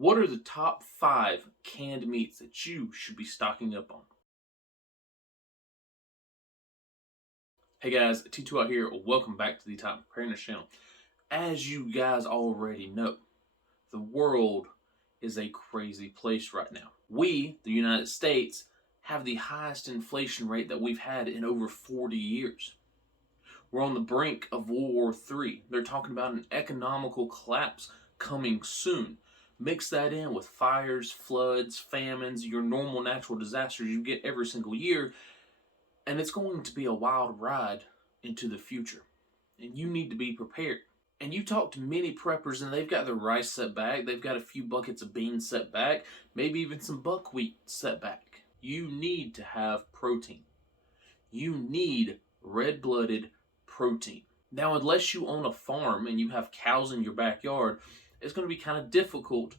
What are the top 5 canned meats that you should be stocking up on? Hey guys, T2 out here. Welcome back to the Top Preparedness channel. As you guys already know, the world is a crazy place right now. We, the United States, have the highest inflation rate that we've had in over 40 years. We're on the brink of World War III. They're talking about an economical collapse coming soon. Mix that in with fires, floods, famines, your normal natural disasters you get every single year, and it's going to be a wild ride into the future. And you need to be prepared. And you talk to many preppers and they've got their rice set back, they've got a few buckets of beans set back, maybe even some buckwheat set back. You need to have protein. You need red-blooded protein. Now, unless you own a farm and you have cows in your backyard, it's going to be kind of difficult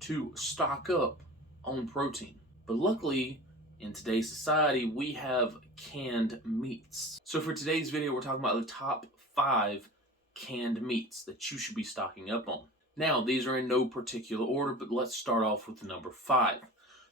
to stock up on protein. But luckily, in today's society, we have canned meats. So for today's video, we're talking about the top 5 canned meats that you should be stocking up on. Now, these are in no particular order, but let's start off with number 5.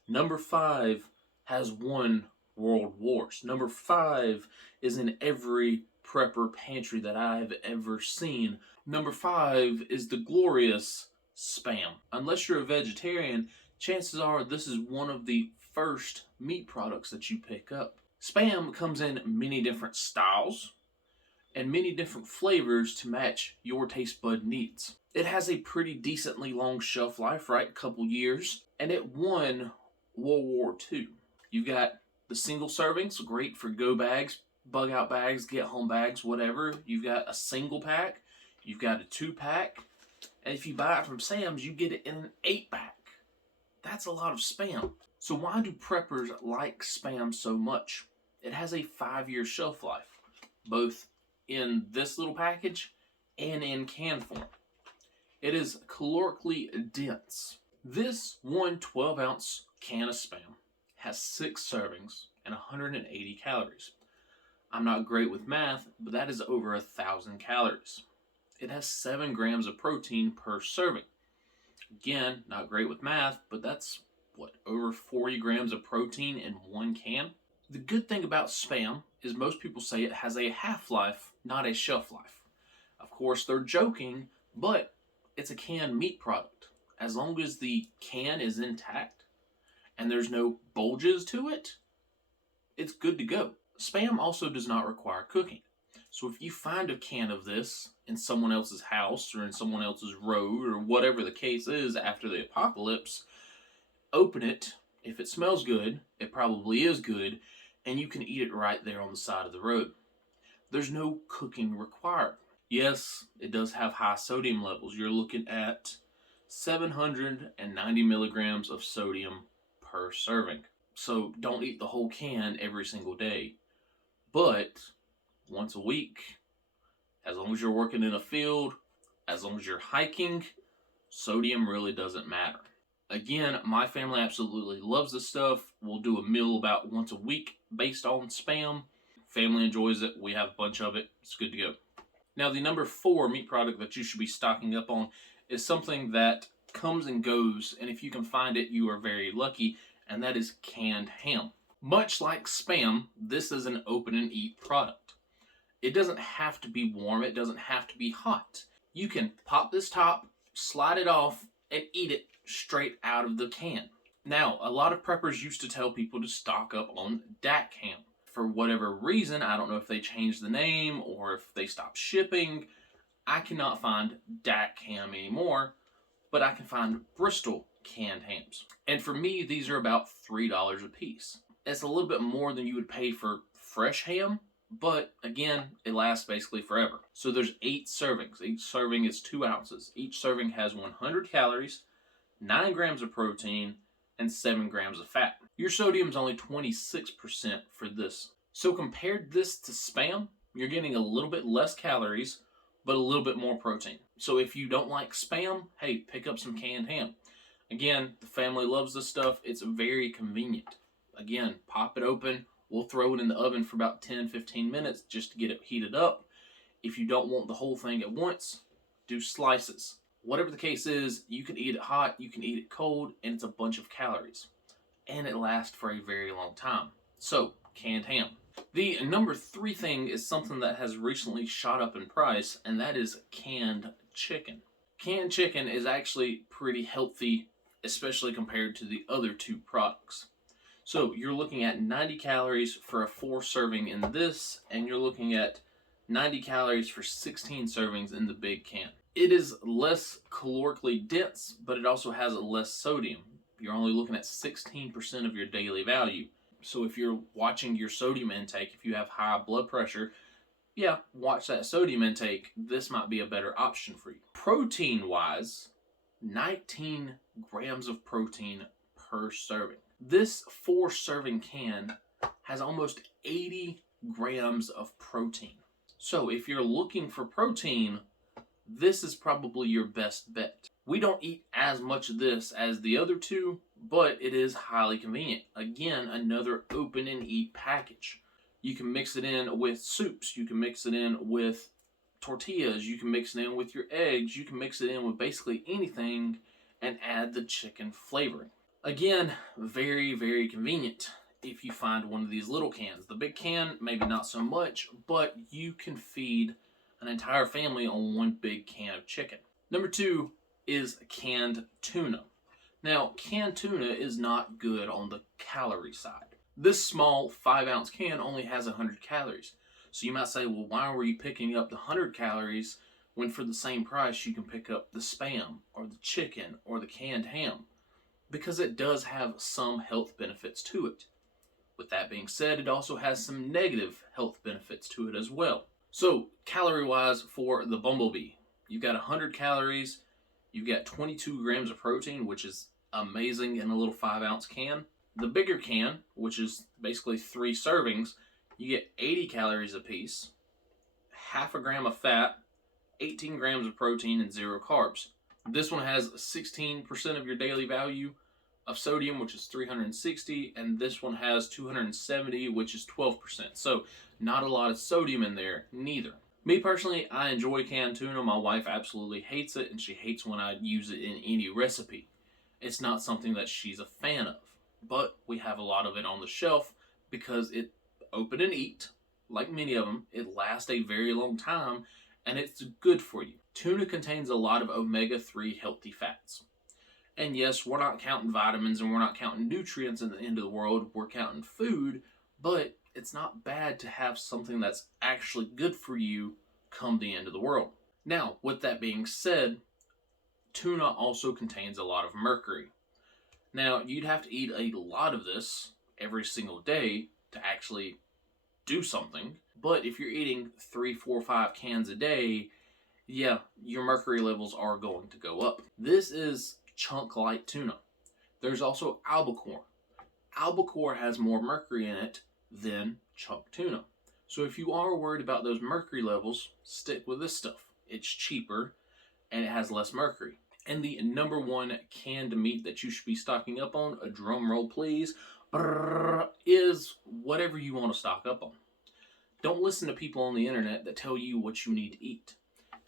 Number 5 has won world wars. Number 5 is in every prepper pantry that I've ever seen. Number 5 is the glorious Spam. Unless you're a vegetarian, chances are this is one of the first meat products that you pick up. Spam comes in many different styles and many different flavors to match your taste bud needs. It has a pretty decently long shelf life, right? A couple years. And it won World War II. You've got the single servings, great for go bags, bug out bags, get home bags, whatever. You've got a single pack. You've got a 2-pack. And if you buy it from Sam's, you get it in an 8-pack. That's a lot of Spam. So why do preppers like Spam so much? It has a 5-year shelf life, both in this little package and in can form. It is calorically dense. This one 12-ounce can of Spam has 6 servings and 180 calories. I'm not great with math, but that is over 1,000 calories. It has 7 grams of protein per serving. Again, not great with math, but that's, over 40 grams of protein in one can? The good thing about Spam is most people say it has a half-life, not a shelf life. Of course, they're joking, but it's a canned meat product. As long as the can is intact and there's no bulges to it, it's good to go. Spam also does not require cooking. So if you find a can of this in someone else's house or in someone else's road or whatever the case is after the apocalypse, open it. If it smells good, it probably is good, and you can eat it right there on the side of the road. There's no cooking required. Yes, it does have high sodium levels. You're looking at 790 milligrams of sodium per serving. So don't eat the whole can every single day. But once a week, as long as you're working in a field, as long as you're hiking, sodium really doesn't matter. Again, my family absolutely loves this stuff. We'll do a meal about once a week based on Spam. Family enjoys it. We have a bunch of it. It's good to go. Now, the number 4 meat product that you should be stocking up on is something that comes and goes, and if you can find it, you are very lucky, and that is canned ham. Much like Spam, this is an open and eat product. It doesn't have to be warm. It doesn't have to be hot. You can pop this top, slide it off, and eat it straight out of the can. Now, a lot of preppers used to tell people to stock up on DAC ham. For whatever reason, I don't know if they changed the name or if they stopped shipping, I cannot find DAC ham anymore, but I can find Bristol canned hams. And for me, these are about $3 a piece. It's a little bit more than you would pay for fresh ham, but again, it lasts basically forever. So there's 8 servings. Each serving is 2 ounces. Each serving has 100 calories, 9 grams of protein, and 7 grams of fat. Your sodium is only 26% for this. So compared this to Spam, you're getting a little bit less calories, but a little bit more protein. So if you don't like Spam, hey, pick up some canned ham. Again, the family loves this stuff. It's very convenient. Again, pop it open. We'll throw it in the oven for about 10-15 minutes just to get it heated up. If you don't want the whole thing at once, do slices. Whatever the case is, you can eat it hot, you can eat it cold, and it's a bunch of calories. And it lasts for a very long time. So, canned ham. The number 3 thing is something that has recently shot up in price, and that is canned chicken. Canned chicken is actually pretty healthy, especially compared to the other 2 products. So you're looking at 90 calories for a 4 serving in this, and you're looking at 90 calories for 16 servings in the big can. It is less calorically dense, but it also has less sodium. You're only looking at 16% of your daily value. So if you're watching your sodium intake, if you have high blood pressure, yeah, watch that sodium intake. This might be a better option for you. Protein-wise, 19 grams of protein per serving. This 4 serving can has almost 80 grams of protein. So if you're looking for protein, this is probably your best bet. We don't eat as much of this as the other 2, but it is highly convenient. Again, another open and eat package. You can mix it in with soups, you can mix it in with tortillas, you can mix it in with your eggs, you can mix it in with basically anything and add the chicken flavoring. Again, very, very convenient if you find one of these little cans. The big can, maybe not so much, but you can feed an entire family on one big can of chicken. Number 2 is canned tuna. Now, canned tuna is not good on the calorie side. This small 5-ounce can only has 100 calories. So you might say, well, why were you picking up the 100 calories when for the same price you can pick up the Spam or the chicken or the canned ham? Because it does have some health benefits to it. With that being said, it also has some negative health benefits to it as well. So, calorie-wise for the Bumblebee, you've got 100 calories, you've got 22 grams of protein, which is amazing in a little 5-ounce can. The bigger can, which is basically 3 servings, you get 80 calories apiece, half a gram of fat, 18 grams of protein, and 0 carbs. This one has 16% of your daily value of sodium, which is 360, and this one has 270, which is 12%. So not a lot of sodium in there, neither. Me personally, I enjoy canned tuna. My wife absolutely hates it, and she hates when I use it in any recipe. It's not something that she's a fan of, but we have a lot of it on the shelf because it open and eat, like many of them. It lasts a very long time, and it's good for you. Tuna contains a lot of omega-3 healthy fats. And yes, we're not counting vitamins and we're not counting nutrients in the end of the world. We're counting food, but it's not bad to have something that's actually good for you come the end of the world. Now, with that being said, tuna also contains a lot of mercury. Now, you'd have to eat a lot of this every single day to actually do something. But if you're eating 3, 4, 5 cans a day, yeah, your mercury levels are going to go up. This is chunk light tuna. There's also albacore. Albacore has more mercury in it than chunk tuna. So if you are worried about those mercury levels, stick with this stuff. It's cheaper and it has less mercury. And the number 1 canned meat that you should be stocking up on, a drum roll please, is whatever you want to stock up on. Don't listen to people on the internet that tell you what you need to eat.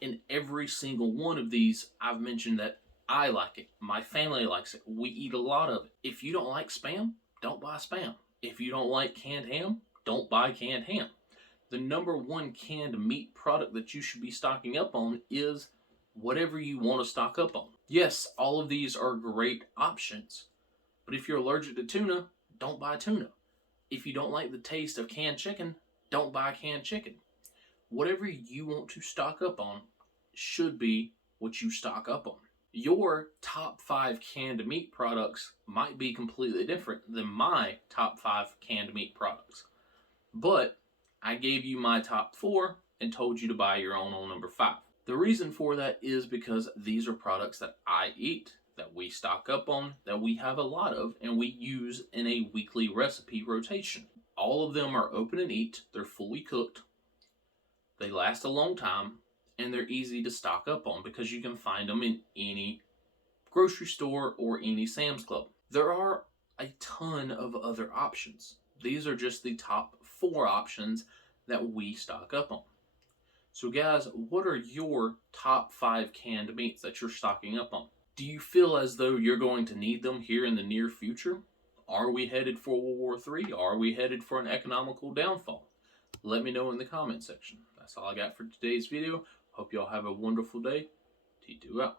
In every single one of these, I've mentioned that I like it. My family likes it. We eat a lot of it. If you don't like Spam, don't buy Spam. If you don't like canned ham, don't buy canned ham. The number 1 canned meat product that you should be stocking up on is whatever you want to stock up on. Yes, all of these are great options. But if you're allergic to tuna, don't buy tuna. If you don't like the taste of canned chicken, don't buy canned chicken. Whatever you want to stock up on should be what you stock up on. Your top 5 canned meat products might be completely different than my top 5 canned meat products. But I gave you my top 4 and told you to buy your own on number 5. The reason for that is because these are products that I eat, that we stock up on, that we have a lot of, and we use in a weekly recipe rotation. All of them are open and eat, they're fully cooked, they last a long time, and they're easy to stock up on because you can find them in any grocery store or any Sam's Club. There are a ton of other options. These are just the top 4 options that we stock up on. So guys, what are your top 5 canned meats that you're stocking up on? Do you feel as though you're going to need them here in the near future? Are we headed for World War III? Are we headed for an economical downfall? Let me know in the comment section. That's all I got for today's video. Hope y'all have a wonderful day. T2 out.